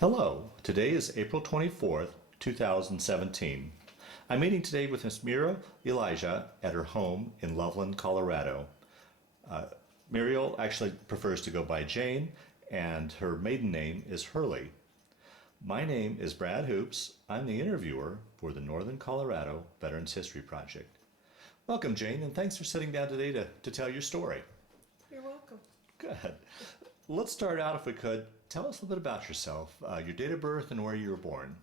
Hello, today is April 24th, 2017. I'm meeting today with Miss Muriel Elijah at her home in Loveland, Colorado. Muriel actually prefers to go by Jane, and her maiden name is Hurley. My name is Brad Hoops. I'm the interviewer for the Northern Colorado Veterans History Project. Welcome, Jane, and thanks for sitting down today to tell your story. You're welcome. Good. Let's start out, if we could. Tell us a little bit about yourself, your date of birth, and where you were born.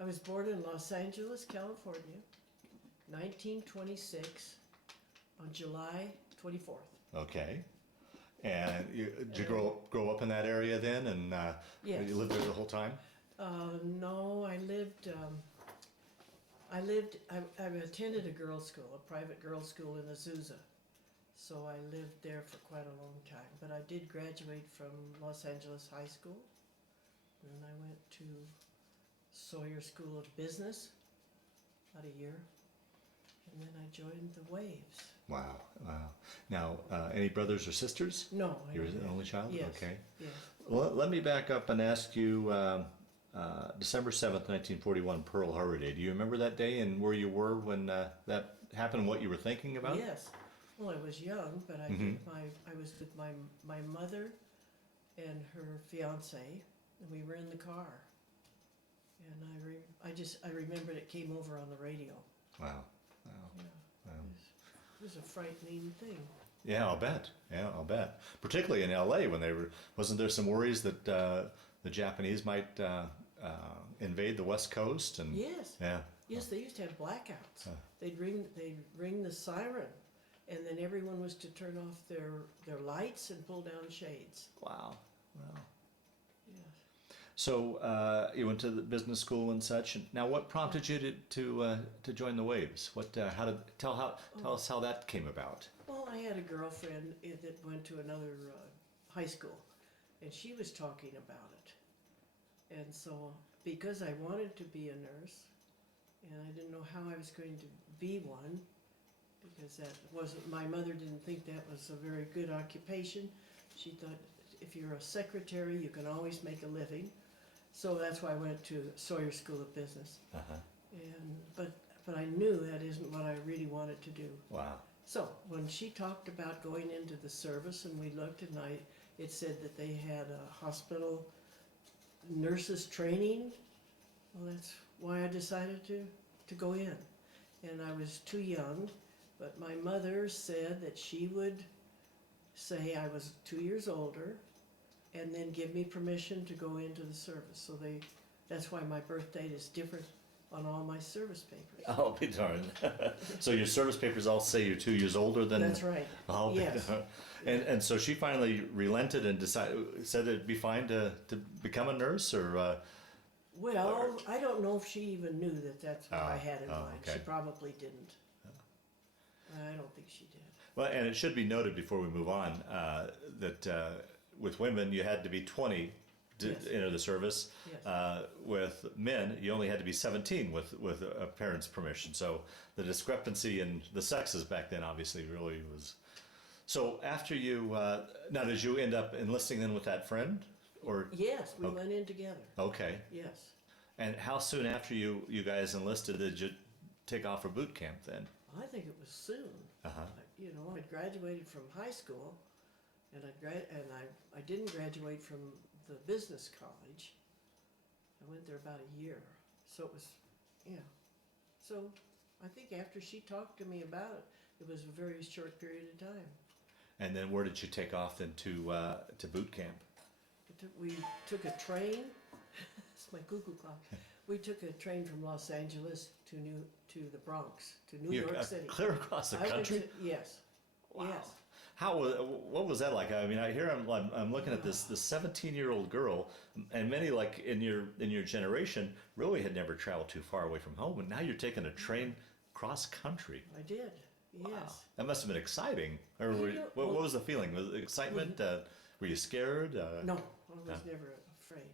I was born in Los Angeles, California, 1926, on July 24th. Okay. And did you grow up in that area then, and Yes. you lived there the whole time? No, I attended a girls' school, a private girls' school in Azusa. So I lived there for quite a long time. But I did graduate from Los Angeles High School. And then I went to Sawyer School of Business, about a year. And then I joined the Waves. Wow. Wow. Now, any brothers or sisters? No. You were the only child? Yes. Okay. Yes. Well, let me back up and ask you, December 7th, 1941, Pearl Harbor Day. Do you remember that day and where you were when that happened, what you were thinking about? Yes. Well, I was young, but I was with my mother and her fiance, and we were in the car. And I remembered it came over on the radio. Wow. Wow. Yeah. Wow. It was a frightening thing. Yeah, I'll bet. Yeah, I'll bet. Particularly in LA, when wasn't there some worries that the Japanese might invade the West Coast? And Yes. yeah. Yes, they used to have blackouts. They'd ring the siren, and then everyone was to turn off their lights and pull down shades. Wow. Wow. Yes. So you went to the business school and such. And now, what prompted you to join the Waves? Tell us how that came about. Well, I had a girlfriend that went to another high school, and she was talking about it. And so, because I wanted to be a nurse, and I didn't know how I was going to be one, because my mother didn't think that was a very good occupation. She thought if you're a secretary, you can always make a living. So that's why I went to Sawyer School of Business. Uh-huh. But I knew that isn't what I really wanted to do. Wow. So when she talked about going into the service, and we looked, and it said that they had a hospital nurses training. Well, that's why I decided to go in. And I was too young, but my mother said that she would say I was 2 years older, and then give me permission to go into the service. So that's why my birth date is different on all my service papers. I'll be darned. So your service papers all say you're 2 years older than. That's right. I'll be Yes. darned. And so she finally relented and said it'd be fine to become a nurse, or. Well, I don't know if she even knew that that's what I had in mind. okay. She probably didn't. I don't think she did. Well, and it should be noted before we move on that with women you had to be 20 to Yes. enter the service. Yes. With men, you only had to be 17 with a parent's permission. So the discrepancy in the sexes back then obviously really was. So after you, now did you end up enlisting then with that friend? Or Yes, we went in together. okay. Yes. And how soon after you guys enlisted did you take off for boot camp then? I think it was soon. Uh-huh. I graduated from high school, and I didn't graduate from the business college. I went there about a year, so it was, yeah. So I think after she talked to me about it, it was a very short period of time. And then where did you take off then to boot camp? We took a train. It's my cuckoo clock. We took a train from Los Angeles to the Bronx, to New York City. Clear across the country? Yes. Wow. Yes. What was that like? I mean, I'm looking at this 17-year-old girl, and many like in your generation really had never traveled too far away from home, and now you're taking a train cross country. I did. Yes. Wow. That must have been exciting. Or what was the feeling? Was it excitement? Were you scared? No, I was never afraid.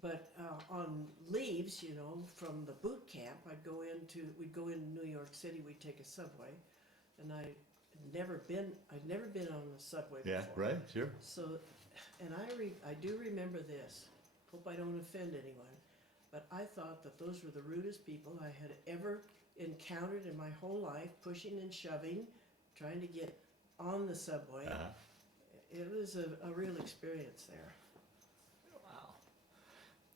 But on leaves, from the boot camp, we'd go into New York City. We'd take a subway, and I'd never been on the subway before. Yeah, right, sure. So, and I do remember this. hope I don't offend anyone, but I thought that those were the rudest people I had ever encountered in my whole life, pushing and shoving, trying to get on the subway. Uh-huh. It was a real experience there.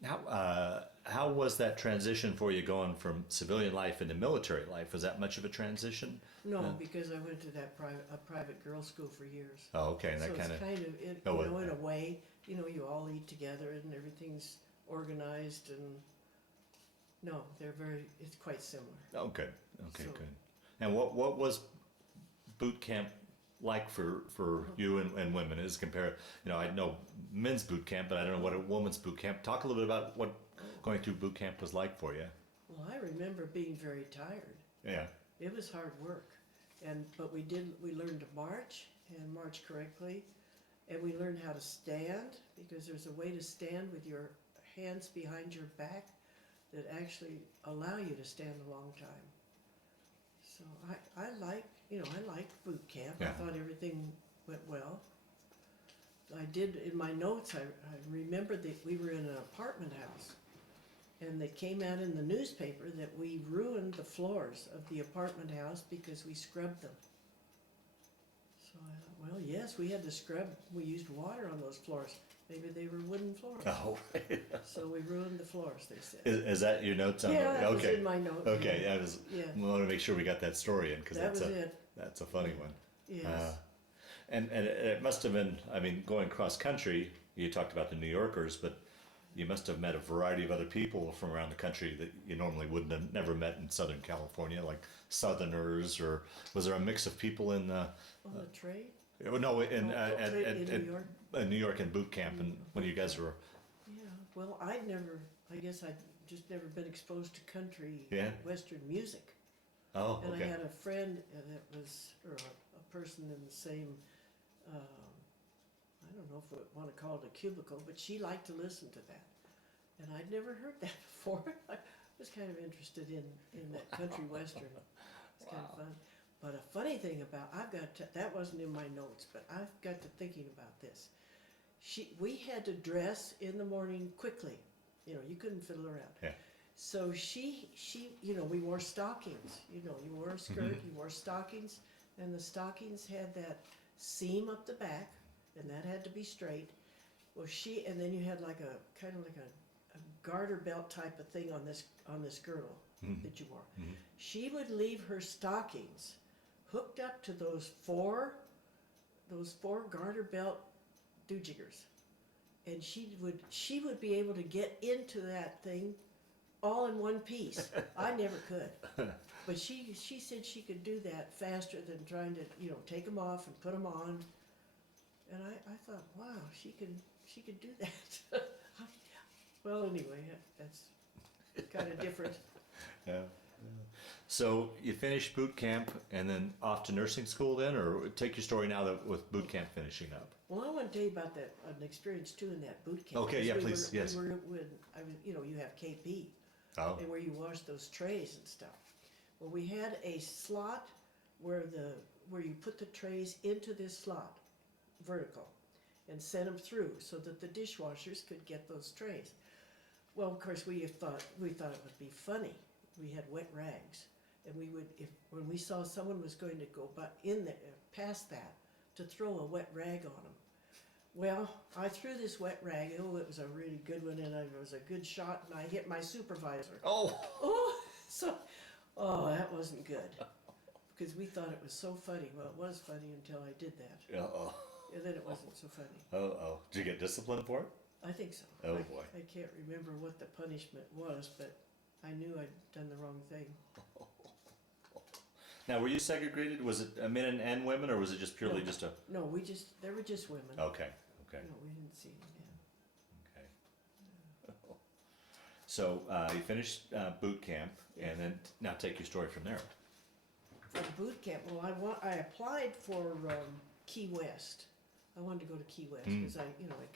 Wow. How was that transition for you going from civilian life into military life? Was that much of a transition? No, because I went to that private girls' school for years. Oh, okay. And So that it's kind of. kind of, it, Oh, you well, know, in a way, you know, you all eat together and everything's organized and, no, it's quite similar. Oh, good. Okay, So- good. And what was boot camp like for you and women as compared? You know, I know men's boot camp, but I don't know what a woman's boot camp. Talk a little bit about what going through boot camp was like for you. Well, I remember being very tired. Yeah. It was hard work, but we learned to march and march correctly, and we learned how to stand, because there's a way to stand with your hands behind your back that actually allow you to stand a long time. So I liked boot camp. Yeah. I thought everything went well. I did, in my notes, I remembered that we were in an apartment house, and they came out in the newspaper that we ruined the floors of the apartment house because we scrubbed them. So I thought, well, yes, we had to scrub. We used water on those floors. Maybe they were wooden floors. Oh. So we ruined the floors, they said. Is that your notes on Yeah, it? that was Okay. in my notes. Okay. I want to make sure we got that story in, because That was it. that's a funny one. Yes. And it must have been, I mean, going cross country, you talked about the New Yorkers, but you must have met a variety of other people from around the country that you normally wouldn't have never met in Southern California, like Southerners, or was there a mix of people in the... On the trade? No, in New York? New York and boot camp, and when you guys were... Yeah, well, I guess I'd just never been exposed to country, Yeah. Western music. Oh, And I okay. had a friend that was, or a person in the same, I don't know if we want to call it a cubicle, but she liked to listen to that. And I'd never heard that before. I was kind of interested in that country Western. It's kind of fun. But a funny thing about, that wasn't in my notes, but I've got to thinking about this. We had to dress in the morning quickly. You know, you couldn't fiddle around. Yeah. So she, you know, we wore stockings. You know, you wore a skirt, you wore stockings, and the stockings had that seam up the back, and that had to be straight. Well, and then you had like a kind of like a garter belt type of thing on this girdle that you wore. Mhm. She would leave her stockings hooked up to those four garter belt doojiggers, and she would be able to get into that thing all in one piece. I never could, but she said she could do that faster than trying to, you know, take them off and put them on. And I thought, wow, she could do that. Well, anyway, that's kind of different. Yeah. So you finished boot camp and then off to nursing school then, or take your story now that with boot camp finishing up. Well, I want to tell you about an experience too in that boot camp. Okay, yeah, please, yes. We were when you know, you have KP, Oh. and where you wash those trays and stuff. Well, we had a slot where you put the trays into this slot, vertical, and send them through so that the dishwashers could get those trays. Well, of course, we thought it would be funny. We had wet rags, and we would, when we saw someone was going to go in there past that, to throw a wet rag on them. Well, I threw this wet rag. Oh, it was a really good one, and it was a good shot, and I hit my supervisor. Oh. Oh, that wasn't good, because we thought it was so funny. Well, it was funny until I did that, Oh. and then it wasn't so funny. Oh. Did you get disciplined for it? I think so. Oh, boy. I can't remember what the punishment was, but I knew I'd done the wrong thing. Now, were you segregated? Was it men and women, or was it just purely No. just a? No, they were just women. Okay. No, we didn't see them. Okay. So you finished boot camp, and then now take your story from there. For boot camp, well, I applied for Key West. I wanted to go to Key West because I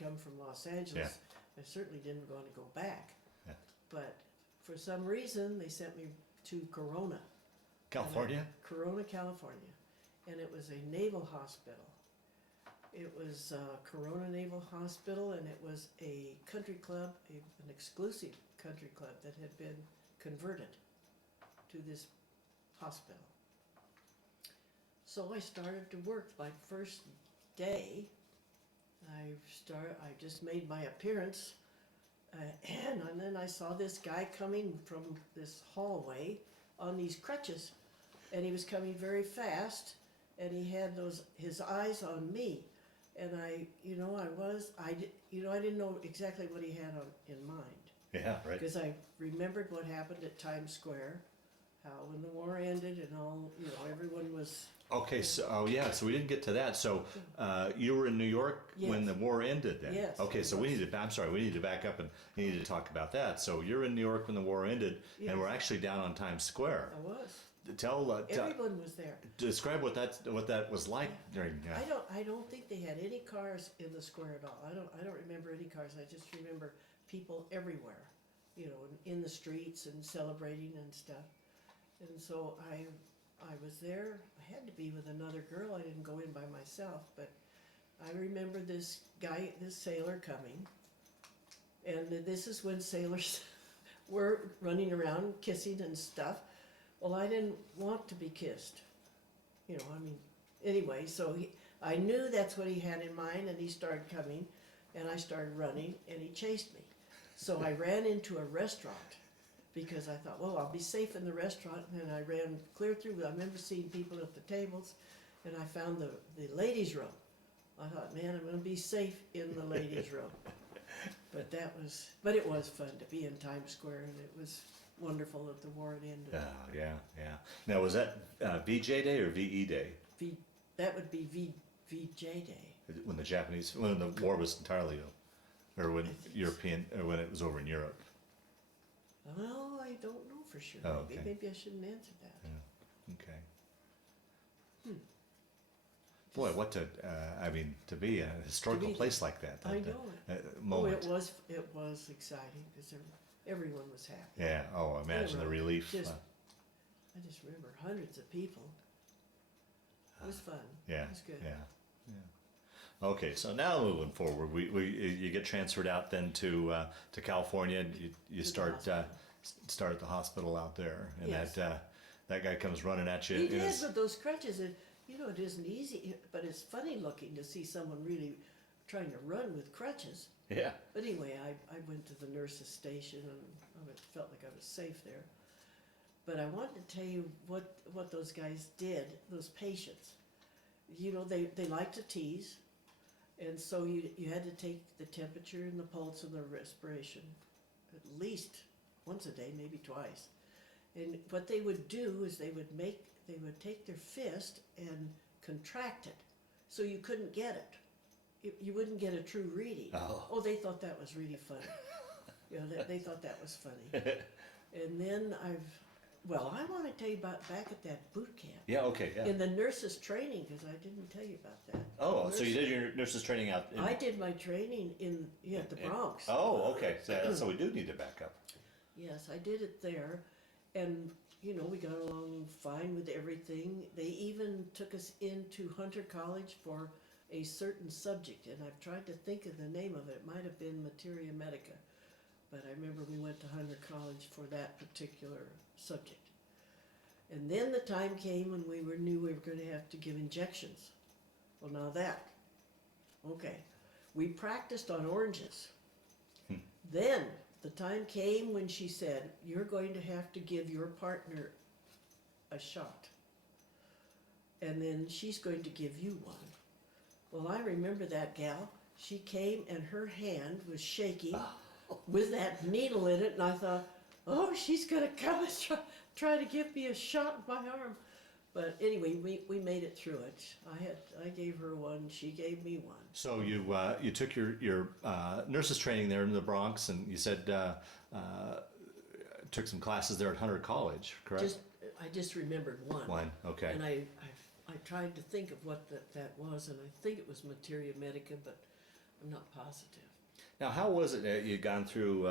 come from Los Angeles. Yeah. I certainly didn't want to go back. Yeah. But for some reason, they sent me to Corona. California? Corona, California. And it was a naval hospital. It was Corona Naval Hospital, and it was a country club, an exclusive country club that had been converted to this hospital. So I started to work. My first day, I just made my appearance, and then I saw this guy coming from this hallway on these crutches, and he was coming very fast, and he had his eyes on me, and I didn't know exactly what he had in mind, Yeah, right. because I remembered what happened at Times Square, how when the war ended and all, everyone was. Okay, so so we didn't get to that. So you were in New York when Yes. the war ended, then. Yes, Okay, I so was. I'm sorry, we need to back up and you need to talk about that. So you're in New York when the war ended, Yes. and we're actually down on Times Square. I was. Everyone was there. Describe what that was like during. I don't think they had any cars in the square at all. I don't remember any cars. I just remember people everywhere, in the streets and celebrating and stuff. And so I was there. I had to be with another girl. I didn't go in by myself, but I remember this sailor coming. And this is when sailors were running around kissing and stuff. Well, I didn't want to be kissed. Anyway, so I knew that's what he had in mind, and he started coming, and I started running, and he chased me. So I ran into a restaurant because I thought, well, I'll be safe in the restaurant, and then I ran clear through. I remember seeing people at the tables, and I found the ladies' room. I thought, man, I'm going to be safe in the ladies' room. But it was fun to be in Times Square, and it was wonderful that the war had ended. Yeah. Now, was that VJ Day or VE Day? That would be VJ Day. When the war was entirely over, or when it was over in Europe. Well, I don't know for sure. Oh, okay. Maybe I shouldn't answer that. Yeah. Okay. Boy, to be a historical place like that. I know it. Moment. Oh, it was exciting because everyone was happy. Yeah. Oh, imagine the relief. I just remember hundreds of people. It was fun. Yeah. It was good. Yeah. Okay, so now moving forward, you get transferred out then to California, and you start at the hospital out there, and Yes. that guy comes running at you. He did with those crutches. It isn't easy, but it's funny looking to see someone really trying to run with crutches. Yeah. But anyway, I went to the nurse's station, and I felt like I was safe there. But I wanted to tell you what those guys did, those patients. They like to tease, and so you had to take the temperature and the pulse and the respiration at least once a day, maybe twice. And what they would do is they would take their fist and contract it, so you couldn't get it. You wouldn't get a true reading. Oh. They thought that was really funny. They thought that was funny. And then I want to tell you about back at that boot camp. Yeah. Okay. Yeah. In the nurses' training, because I didn't tell you about that. Oh, so you did your nurses training out? I did my training at the Bronx. Oh, okay. So we do need to back up. Yes, I did it there, and we got along fine with everything. They even took us into Hunter College for a certain subject, and I've tried to think of the name of it. It might have been Materia Medica, but I remember we went to Hunter College for that particular subject. And then the time came when we knew we were going to have to give injections. Well, now we practiced on oranges. Then the time came when she said, you're going to have to give your partner a shot. And then she's going to give you one. Well, I remember that gal. She came and her hand was shaking with that needle in it, and I thought, oh, she's going to come and try to give me a shot in my arm. But anyway, we made it through it. I gave her one, she gave me one. So you took your nurses training there in the Bronx, and you said took some classes there at Hunter College, correct? I just remembered one. One, okay. And I tried to think of what that was, and I think it was Materia Medica, but I'm not positive. Now, how was it? You'd gone through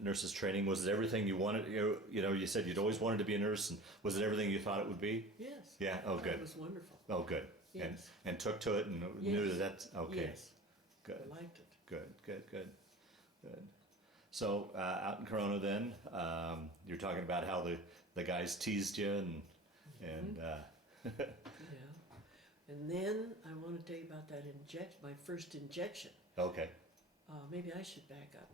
nurses training. Was it everything you wanted? You said you'd always wanted to be a nurse, and was it everything you thought it would be? Yes. Yeah. Oh, good. It was wonderful. Oh, good. Yes. And took to it and knew Yes. that's okay. Yes, Good. I liked it. Good. So out in Corona, then you're talking about how the guys teased you and Yeah. And then I want to tell you about that my first injection. okay. Maybe I should back up.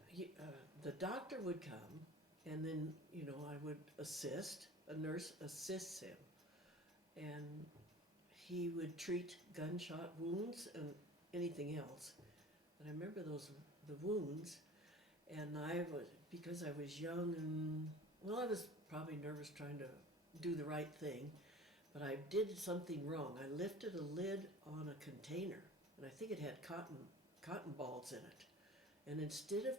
The doctor would come, and then, I would assist. A nurse assists him, and he would treat gunshot wounds and anything else. And I remember the wounds, and because I was young and, I was probably nervous trying to do the right thing, but I did something wrong. I lifted a lid on a container, and I think it had cotton balls in it. And instead of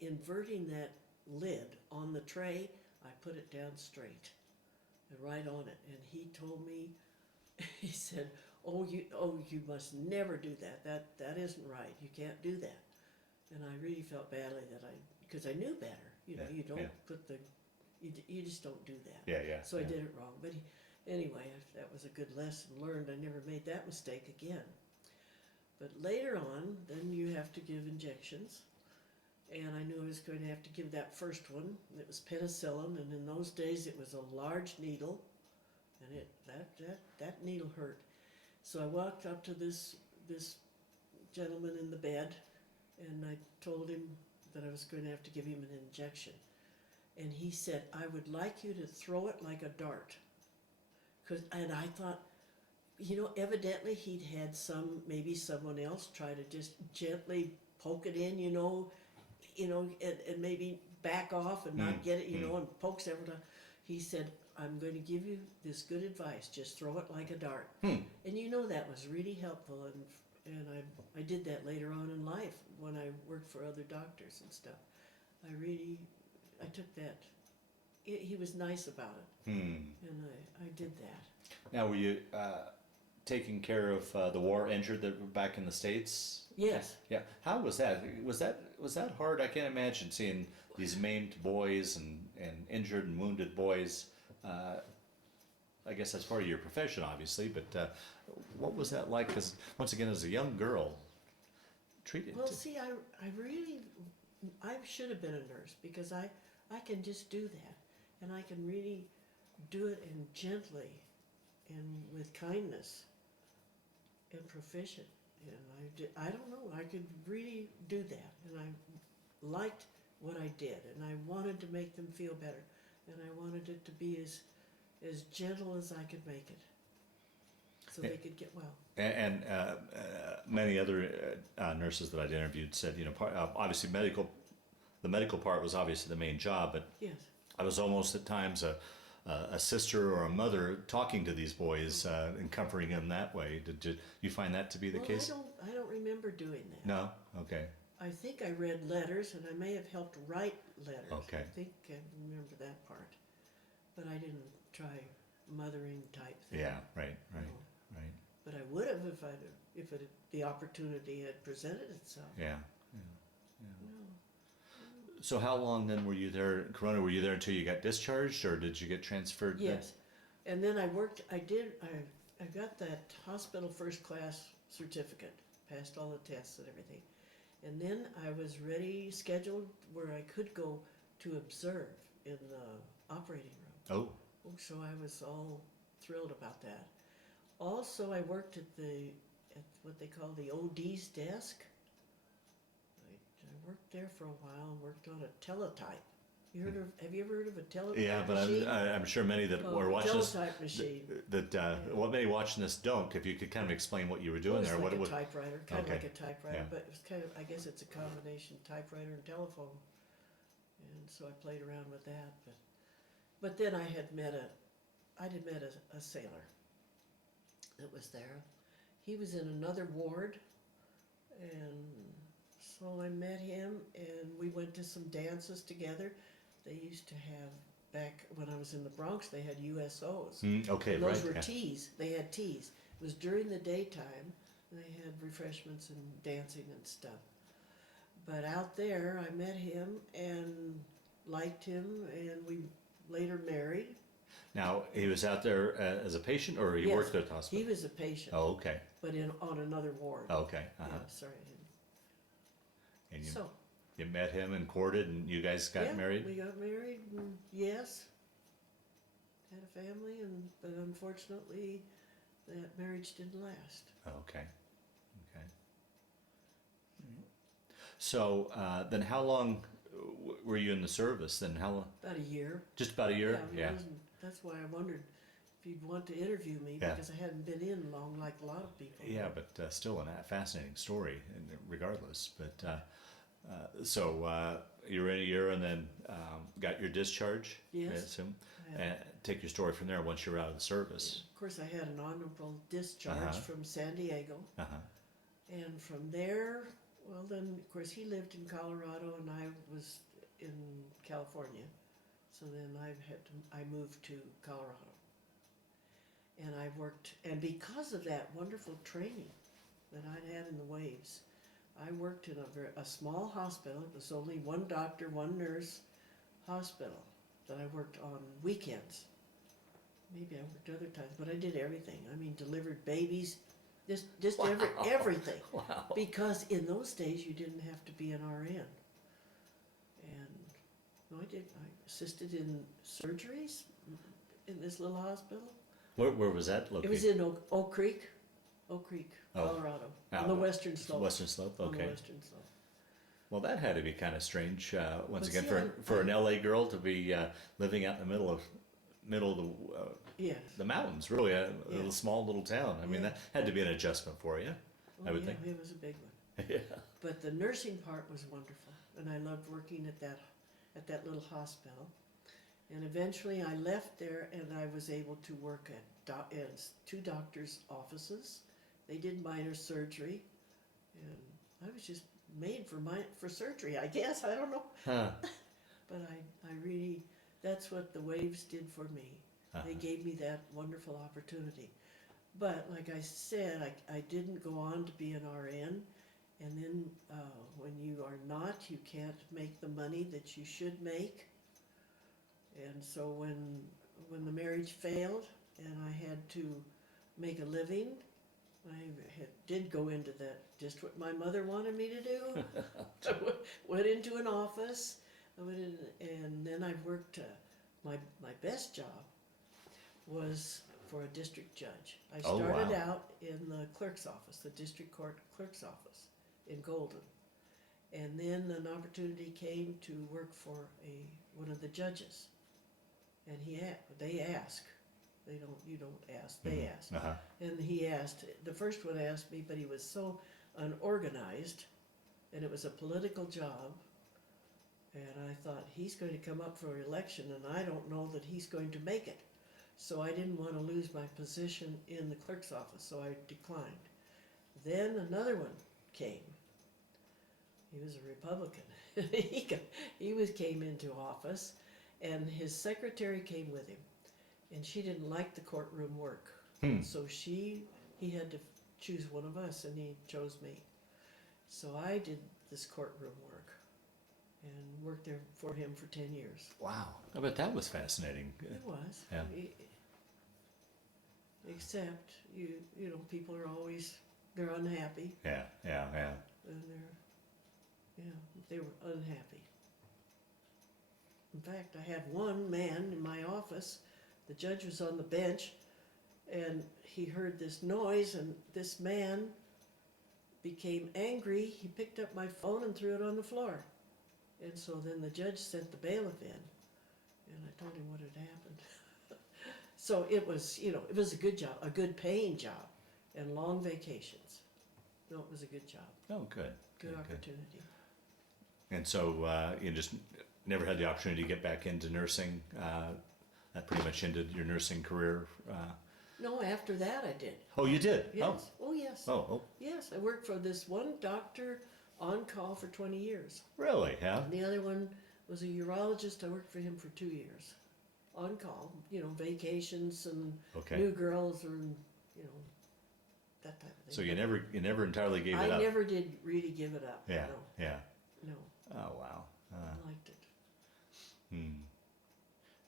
inverting that lid on the tray, I put it down straight and right on it. And he told me, he said, you must never do that. That isn't right. You can't do that. And I really felt badly because I knew better. You don't you just don't do that. Yeah. So I did it wrong. But anyway, that was a good lesson learned. I never made that mistake again. But later on, then you have to give injections. And I knew I was going to have to give that first one. It was penicillin, and in those days it was a large needle, and that needle hurt. So I walked up to this gentleman in the bed, and I told him that I was going to have to give him an injection. And he said, "I would like you to throw it like a dart." And I thought, evidently he'd had maybe someone else try to just gently poke it in, and maybe back off and not get it, and poke several times. He said, "I'm going to give you this good advice. Just throw it like a dart." And that was really helpful, and I did that later on in life when I worked for other doctors and stuff. I took that. He was nice about it, and I did that. Now, were you taking care of the war injured that were back in the States? Yes. Yeah. How was that? Was that hard? I can't imagine seeing these maimed boys and injured and wounded boys. I guess that's part of your profession, obviously. But what was that like? Because once again, as a young girl, treated. Well, see, I should have been a nurse because I can just do that, and I can really do it and gently, and with kindness, and proficient. And I don't know, I could really do that, and I liked what I did, and I wanted to make them feel better, and I wanted it to be as gentle as I could make it, so they could get well. And many other nurses that I'd interviewed said, obviously the medical part was obviously the main job, but Yes. I was almost at times a sister or a mother talking to these boys and comforting them that way. Did you find that to be the case? I don't remember doing that. No? Okay. I think I read letters, and I may have helped write letters. Okay. I think I remember that part, but I didn't try mothering type thing. Yeah, right. But I would have if the opportunity had presented itself. Yeah. No. So how long then were you there, Corona? Were you there until you got discharged, or did you get transferred? Yes, and then I got that hospital first class certificate, passed all the tests and everything, and then I was scheduled where I could go to observe in the operating room. Oh. So I was all thrilled about that. Also, I worked at what they call the OD's desk. I worked there for a while and worked on a teletype. Have you ever heard of a teletype Yeah, but machine? I'm sure many that were watching this, teletype machine. Many watching this don't. If you could kind of explain what you were doing It was there, like what a typewriter, kind of Okay. like a typewriter, Yeah. but it was kind of, I guess it's a combination typewriter and telephone. And so I played around with that, but then I had met a sailor that was there. He was in another ward, and so I met him, and we went to some dances together. They used to have, back when I was in the Bronx, they had USOs. Okay, And right. those were Yeah. teas. They had teas. It was during the daytime, and they had refreshments and dancing and stuff. But out there, I met him and liked him, and we later married. Now, he was out there as a patient, or he Yes, worked at the hospital? he was a patient, Oh, okay. but on another ward. Okay. Yeah, Uh-huh. sorry. And you, So, you met him and courted, and you guys got yeah, married? we got married, and yes, had a family, but unfortunately, that marriage didn't last. Okay. Okay. So then, how long were you in the service? Then how long? About a year. Just about a year. Yeah, Yeah. that's why I wondered if you'd want to interview me, Yeah. because I hadn't been in long like a lot of people. Yeah, but still a fascinating story, regardless. But so you were in a year, and then got your discharge. Yes. I assume. I had- And take your story from there. Once you're out of the service. Of course, I had an honorable discharge Uh-huh. from San Diego, Uh huh. and from there, well, then of course he lived in Colorado, and I was in California, so then I moved to Colorado, and I worked, and because of that wonderful training that I'd had in the waves, I worked in a small hospital. It was only one doctor, one nurse hospital that I worked on weekends. Maybe I worked other times, but I did everything. I mean, delivered babies, just everything. Wow. Because in those days you didn't have to be an RN. And no, I did. I assisted in surgeries in this little hospital. Where was that located? It was in Oak Creek, Oh. Colorado, on Out the of- western slope. Western Slope. On the Okay. western slope. Well, that had to be kind of strange. Once But again, see, for an LA girl to be living out in the middle of Yes. the mountains, really a Yeah. little small little town. I mean, Yeah. that had to be an adjustment for you. Oh, I would yeah, think. it was a big one. Yeah. But the nursing part was wonderful, and I loved working at that little hospital. And eventually I left there, and I was able to work at two doctors' offices. They did minor surgery, and I was just made for surgery, I guess. I don't know. Huh. But I really, that's what the waves did for me. They Uh-huh. gave me that wonderful opportunity. But like I said, I didn't go on to be an RN. And then when you are not, you can't make the money that you should make. And so when the marriage failed and I had to make a living, did go into that, just what my mother wanted me to do. I went into an office, and then I worked, my best job was for a district judge. I Oh, started wow. out in the clerk's office, the district court clerk's office in Golden. And then an opportunity came to work for one of the judges. And they ask. You don't ask, they ask. Uh-huh. And he asked, the first one asked me, but he was so unorganized, and it was a political job. And I thought, he's going to come up for election, and I don't know that he's going to make it. So I didn't want to lose my position in the clerk's office, so I declined. Then another one came. He was a Republican. He came into office, and his secretary came with him. And she didn't like the courtroom work. So he had to choose one of us, and he chose me. So I did this courtroom work and worked there for him for 10 years. Wow. I bet that was fascinating. It was. Yeah. Except, you know, people are always, they're unhappy, Yeah. and they were unhappy. In fact, I had one man in my office. The judge was on the bench, and he heard this noise, and this man became angry. He picked up my phone and threw it on the floor. And so then the judge sent the bailiff in, and I told him what had happened. So it was, it was a good job, a good paying job, and long vacations. No, it was a good job, Oh, good. good opportunity. And so you just never had the opportunity to get back into nursing. That pretty much ended your nursing career. No, after that I did. Oh, you did? Yes. Oh, yes. Oh, Yes, I worked for this one doctor on call for 20 years. really? Yeah. And the other one was a urologist. I worked for him for 2 years. On call, vacations and Okay. new girls or, that type of thing. So you never entirely gave it I up. never did really give it up. Yeah. Yeah. No, Oh, wow. I liked it. Hmm.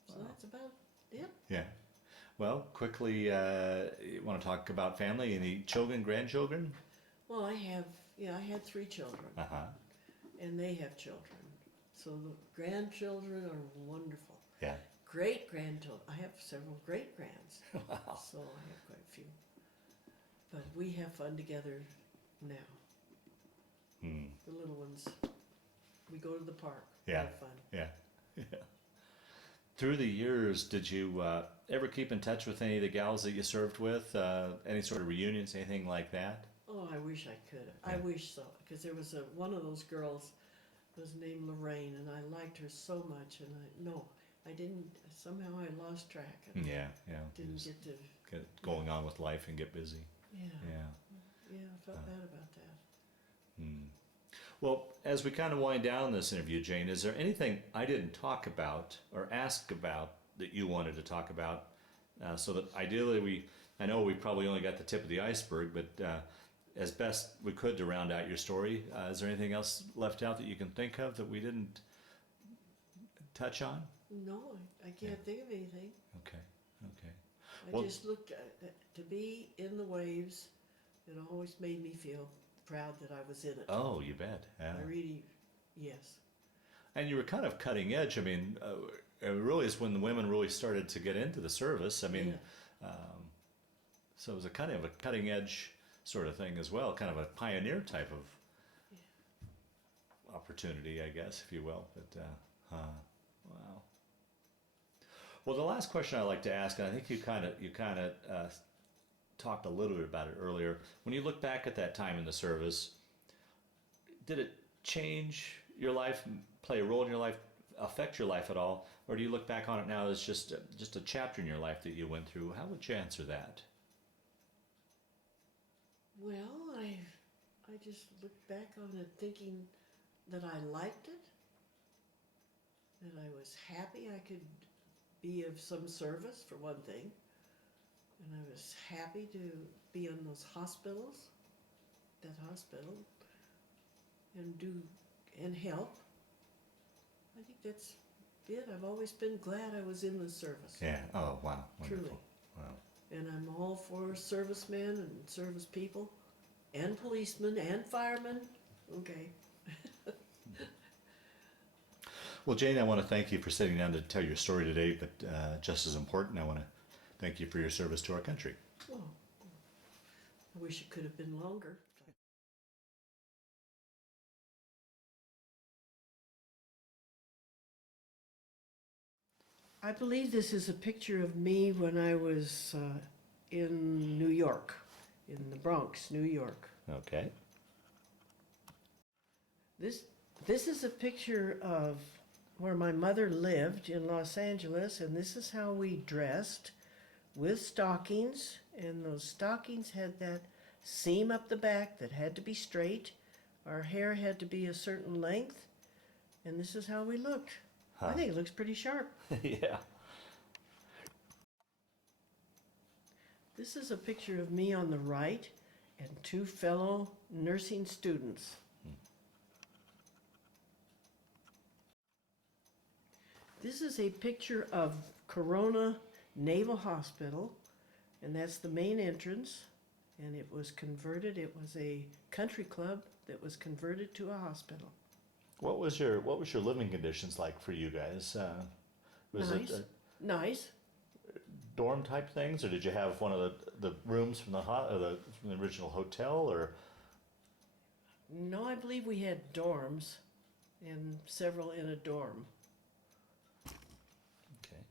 So that's about Yep. Yeah. Well, quickly, you want to talk about family? Any children, grandchildren? Well, I had 3 children, Uh-huh. and they have children. So the grandchildren are wonderful. Yeah. Great grandchildren. I have several great grands. Wow. So I have quite a few. But we have fun together now. Hmm. The little ones, we go to the park. Yeah. Have fun. Yeah. Yeah. Through the years, did you ever keep in touch with any of the gals that you served with? Any sort of reunions, anything like that? Oh, I wish I could. Yeah. I wish so. Because there was one of those girls was named Lorraine, and I liked her so much. And I didn't. Somehow I lost track. And Yeah. Yeah. You Didn't just get to. get going on with life and get busy. Yeah. Yeah. Yeah, I felt bad about that. Hmm. Well, as we kind of wind down this interview, Jane, is there anything I didn't talk about or ask about that you wanted to talk about? So that ideally I know we probably only got the tip of the iceberg, but as best we could to round out your story, is there anything else left out that you can think of that we didn't touch on? No, I can't think of anything. Okay, okay. I Well- just looked at to be in the waves. It always made me feel proud that I was in it. Oh, you bet. Yeah. I really, yes. And you were kind of cutting edge. I mean, it really is when the women really started to get into the service. I mean, so it was a kind of a cutting edge sort of thing as well, kind of a pioneer type of opportunity, I guess, if you will. But wow. Well, the last question I like to ask, and I think you kind of talked a little bit about it earlier. When you look back at that time in the service, did it change your life, play a role in your life, affect your life at all, or do you look back on it now as just a chapter in your life that you went through? How would you answer that? Well, I just look back on it thinking that I liked it, that I was happy I could be of some service, for one thing, and I was happy to be in those hospitals, that hospital, and help. I think that's it. I've always been glad I was in the service. Yeah. Oh, wow. Wonderful. Truly. Wow. And I'm all for servicemen and service people, and policemen and firemen. Okay. Well, Jane, I want to thank you for sitting down to tell your story today, but just as important, I want to thank you for your service to our country. Oh, I wish it could have been longer. I believe this is a picture of me when I was in New York, in the Bronx, New York. Okay. This is a picture of where my mother lived in Los Angeles, and this is how we dressed, with stockings, and those stockings had that seam up the back that had to be straight. Our hair had to be a certain length, and this is how we looked. I think it looks pretty sharp. Yeah. This is a picture of me on the right and 2 fellow nursing students. This is a picture of Corona Naval Hospital, and that's the main entrance, and it was converted. It was a country club that was converted to a hospital. What was your living conditions like for you guys? Was Nice. it Nice. dorm type things, or did you have one of the rooms from from the original hotel, or? No, I believe we had dorms, and several in a dorm. Okay.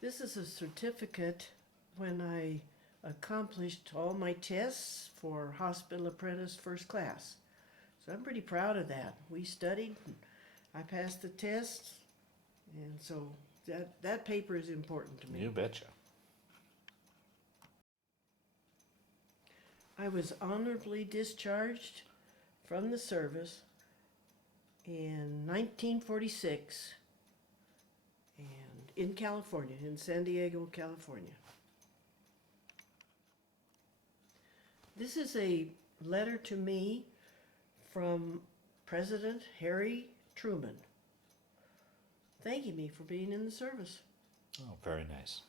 This is a certificate when I accomplished all my tests for hospital apprentice first class. So I'm pretty proud of that. We studied, I passed the tests, and so that paper is important to me. You betcha. I was honorably discharged from the service in 1946 and in California, in San Diego, California. This is a letter to me from President Harry Truman. thanking me for being in the service. Oh, very nice.